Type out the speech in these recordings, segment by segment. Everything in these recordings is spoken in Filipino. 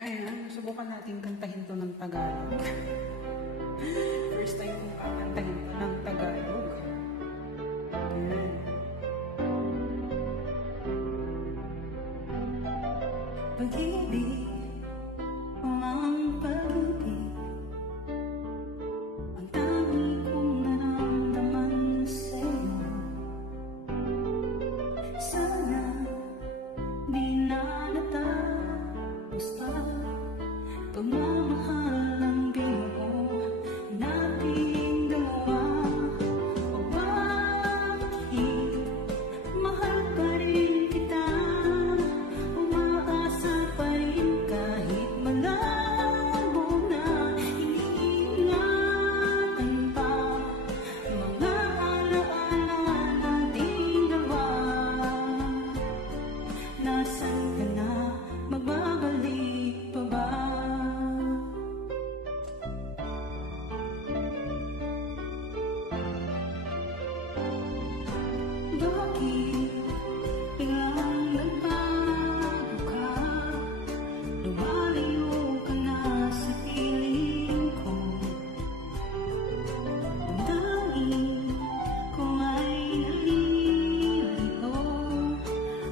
Ayan, subukan natin kantahin to ng Tagalog. First time kong kakantahin to ng Tagalog. Ayan. Pag-ibig, ang pag-ibig, ang dami kong naramdaman sa'yo. Sana di na natapos pa pagmamahal ang binuo nating dalawa. O bakit mahal pa rin kita, umaasa pa rin kahit malabo na, iniingatan pa mga alaala nating dalawa. Nasaan ka na, magbabalik pa ba? Bakit biglang nagbago ka? Lumalayo ka na sa piling ko. Ang dangin ko ay nalilito.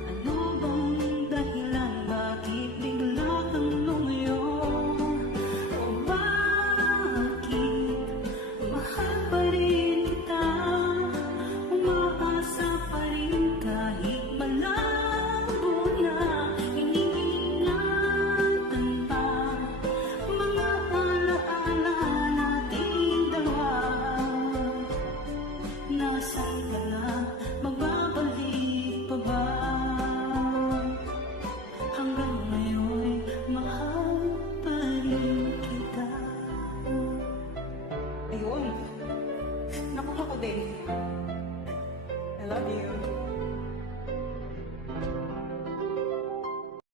Ano bang dahilan? Bakit bigla kang lumayo? O bakit mahal pa rin kita, umaasa pa rin kahit malabo na, iniingatan pa mga alaala nating dalawa. Nasaan ka na, magbabalik pa ba? Hanggang ngayon, mahal pa rin kita. Ayun, nakuha ko din. I love you.